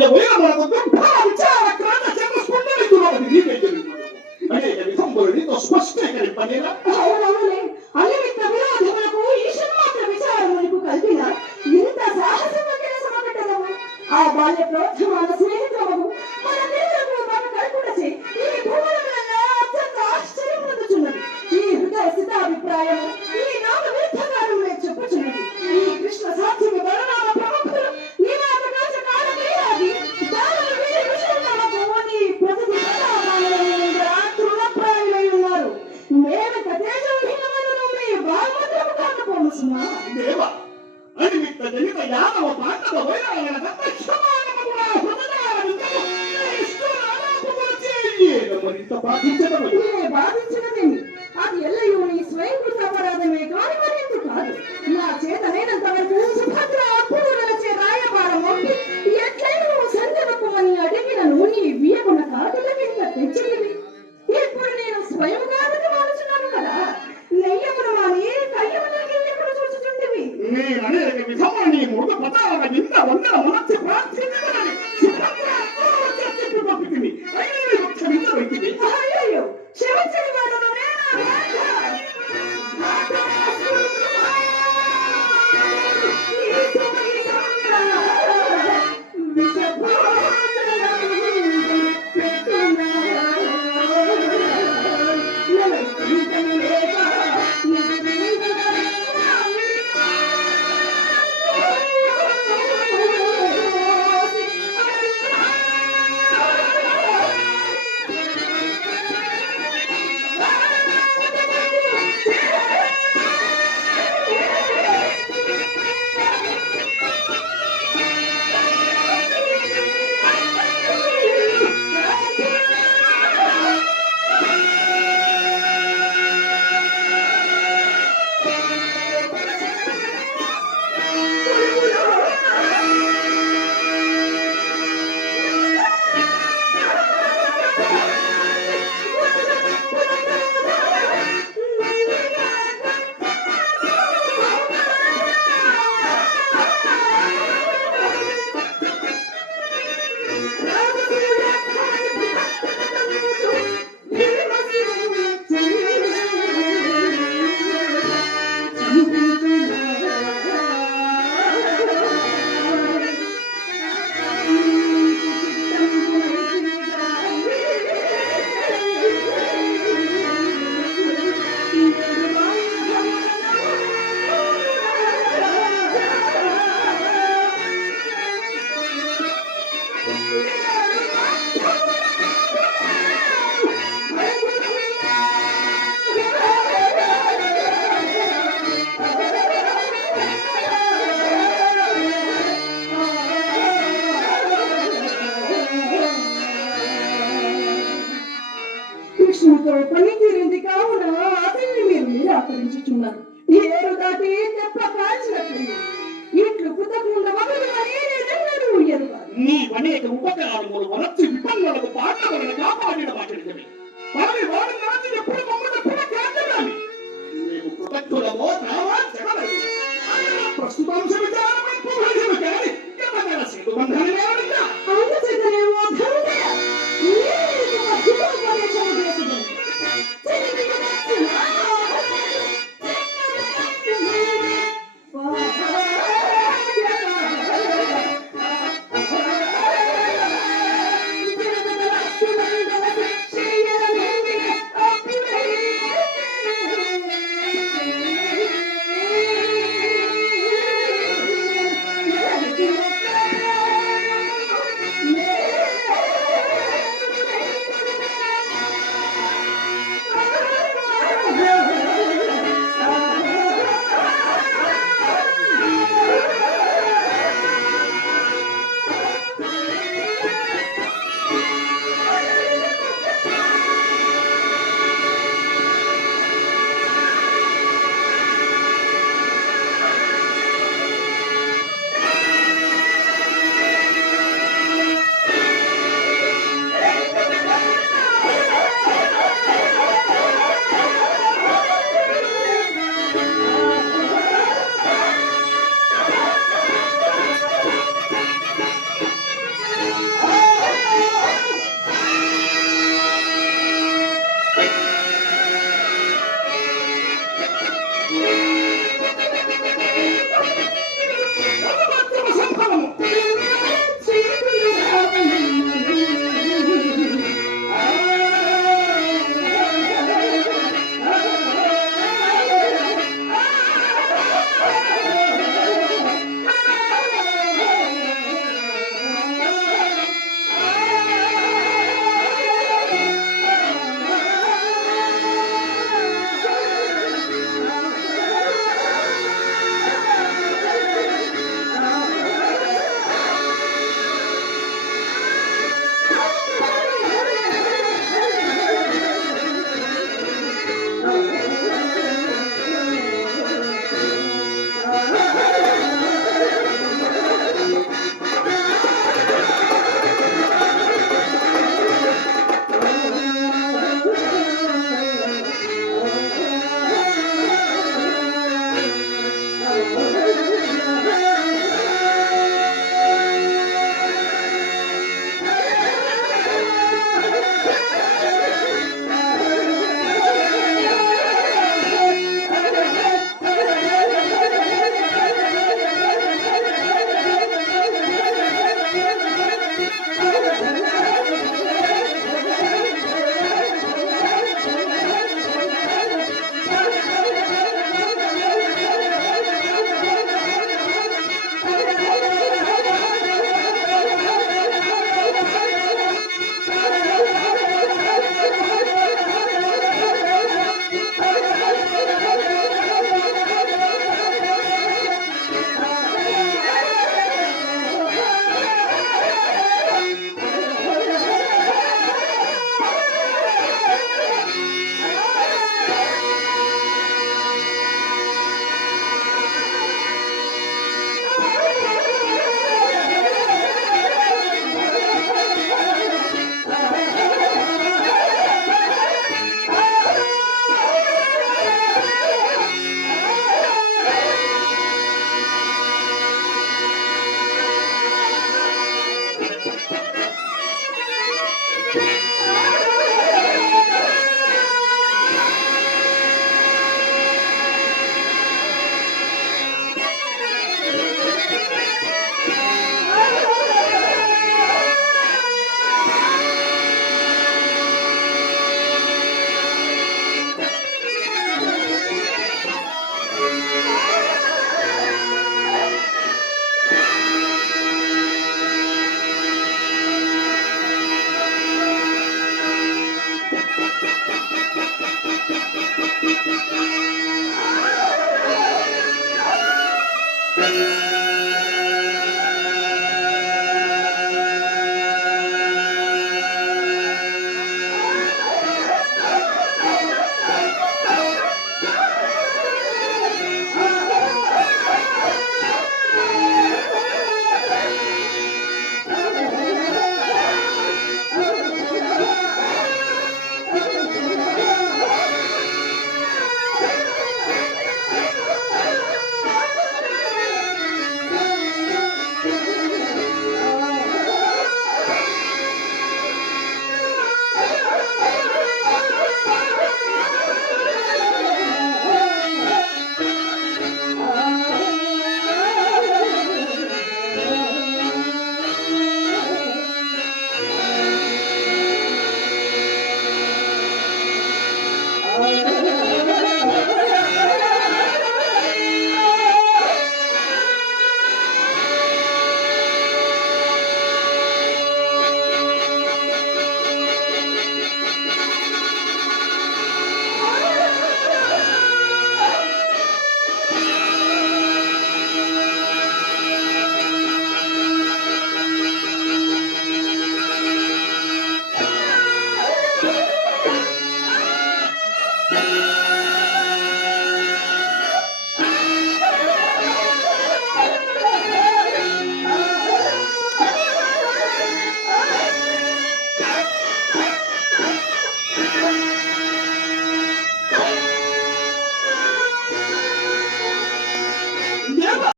ಬಾಲ್ಯವೇ మనకు విచార క్రాంత చేసుకుంటున్నది నీకే తెలియదు అనేక విధంబులు నీతో స్పష్టీకరింపనేలా అవునవునే అనిమిత్త విరోధములకు ఈశ్వరమాత్ర విచారములకు కలిపిన ఇంత సాహసమగిన సమకటనము ఆ బాల్య ప్రోత్సమాన స్నేహితులము మన పిల్లలకు మన కలుపుటచే ఈ భూములనల్లా అత్యంత ఆశ్చర్యం పొందుచున్నది ఈ హృదయ స్థితాభిప్రాయము ఈ నామ విరుద్ధకారములే చెప్పుచున్నది ఈ కృష్ణ సాధ్యము బలనామ ప్రముఖులు నివాత కాచ కాలక్రియాది దారులు వీరి విషయములకు నీ ప్రతిది తృణప్రాయులై ఉన్నారు మేమిక తేజోహీనమను మీ బాల్మత్రము కాకపోము సుమా దేవా అనిమిత్త జనిత యాదవ పాండవ వైరాయణ దత్తక్షమానమున హృదయారవిందము ఇష్టునానాపములు చేయడం మరింత బాధించడమే బాధించడమేమి అది ఎల్లయూ నీ స్వయంకృత అపరాధమే కాని మరింత కాదు నా చేతనైనంత వరకు సుభద్ర అప్పుడులచే రాయబారం పంపి ఎట్లయినా నువ్వు సంజనకుమని అడిగినను నీ వియకున కాటుల కింద తెచ్చింది ఇప్పుడు నేను స్వయంగా మారుచున్నాను కదా నెయ్యమును మాని కయ్యమునకి ఎప్పుడు చూచుచుంటివి నేను అనేక విధముల నీ మృత పదాల ఇంత వందల మనస్సు ప్రార్థించగలని సుభద్ర చెప్పి పంపితిని అయినా నీవు క్షమించవైతివి అయ్యో క్షమించని వాడను నేనా కృష్ణుతో పని తీరింది కావున అతన్ని మీరు నిరాకరించుచున్నారు ఏరు దాటి తెప్ప కాల్చినట్లు ఇట్లు కృతజ్ఞుల మగలు అనేదెన్నడూ ఎరుగారు నీ అనేక ఉపకారములు వనర్చి విపన్నులకు పాండవులను కాపాడిన వాటిని వారి వారి నాటి ఎప్పుడు మమ్మల్ని పునః మేము కృతజ్ఞులమో కావా జగలేదు ప్రస్తుతం విచారమై పూర్వజము కానీ ఎవరైనా సిద్ధు బంధాన్ని లేవడిగా అందుచేతనేమో ధనుడయ నీకు మధ్యోపదేశము చేసింది చక్క